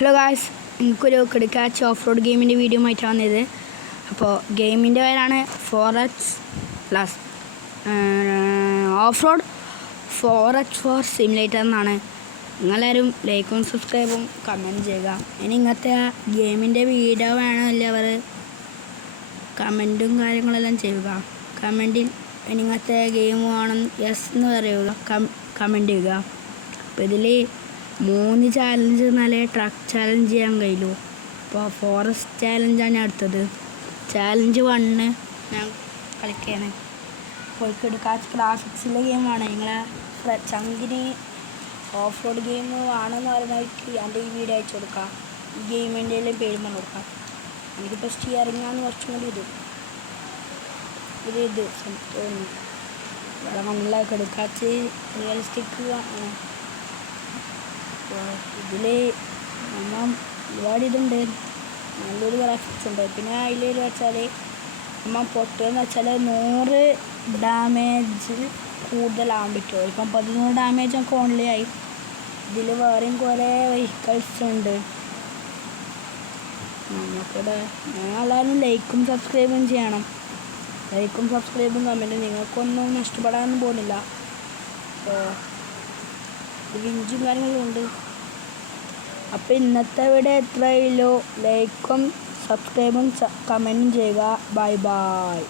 Hello guys, എനിക്കൊരു കിടക്കാച്ച് off road ഗെയിമിൻ്റെ video ആയിട്ടാണ് വന്നത്. അപ്പോൾ ഗെയിമിൻ്റെ പേരാണ് 4X+ off road 4X4 simulator എന്നാണ്. നിങ്ങളെല്ലാവരും ലൈക്കും സബ്സ്ക്രൈബും കമൻറ്റ് ചെയ്യുക. ഇനി ഇങ്ങനത്തെ ഗെയിമിൻ്റെ വീഡിയോ വേണമെന്നവർ കമൻറ്റും കാര്യങ്ങളെല്ലാം ചെയ്യുക. കമൻറ്റിൽ ഇങ്ങനത്തെ ഗെയിം വേണം യെസ് എന്ന് പറയുക, കമൻറ്റ് ചെയ്യുക. അപ്പോൾ ഇതിൽ 3 ചാലഞ്ച് എന്നാലേ ട്രക്ക് ചാലഞ്ച് ചെയ്യാൻ കഴിയുള്ളൂ. അപ്പോൾ ഫോറസ്റ്റ് ചാലഞ്ചാണ് അടുത്തത്. ചാലഞ്ച് 1 ഞാൻ കളിക്കുകയാണ്. കോഴിക്കോട് ഗ്രാഫിക്സിലെ ഗെയിമാണ്. നിങ്ങളെ ചങ്കിന് ഓഫ് റോഡ് ഗെയിം ആണെന്ന് പറയുന്നവർക്ക് എൻ്റെ ഈ വീഡിയോ അയച്ചു കൊടുക്കാം. ഈ ഗെയിമിൻ്റെ എല്ലാം പേര് പറഞ്ഞു കൊടുക്കാം. എനിക്കിപ്പോൾ സ്റ്റിയറിങ്ങാണ് കുറച്ചും കൂടി ഇത് തോന്നുന്നു. ഇവിടെ നല്ല കിടക്കാച്ച് റിയലിസ്റ്റിക് ആണ്. അപ്പോൾ ഇതിൽ നമ്മൾ ഒരുപാട് ഇതുണ്ട്, നല്ലൊരു ഗ്രാഫിക്സ് ഉണ്ട്. പിന്നെ അതിൽ വെച്ചാൽ നമ്മൾ പൊട്ടുകയെന്ന് വെച്ചാൽ 100 ഡാമേജ് കൂടുതലാകാൻ പറ്റുമോ. ഇപ്പം 11 ഡാമേജ് ഒക്കെ ഓൺലി ആയി. ഇതിൽ വേറെയും കുറേ വെഹിക്കിൾസ് ഉണ്ട്. നമുക്കിവിടെ എല്ലാവരും ലൈക്കും സബ്സ്ക്രൈബും ചെയ്യണം. ലൈക്കും സബ്സ്ക്രൈബും കമൻറ്റും നിങ്ങൾക്കൊന്നും നഷ്ടപ്പെടാനൊന്നും പോകുന്നില്ല. അപ്പോൾ വിഞ്ചും കാര്യങ്ങളും ഉണ്ട്. അപ്പോൾ ഇന്നത്തെ വീഡിയോ എത്രയുള്ളൂ. ലൈക്കും സബ്സ്ക്രൈബും കമൻറ്റും ചെയ്യുക. Bye bye.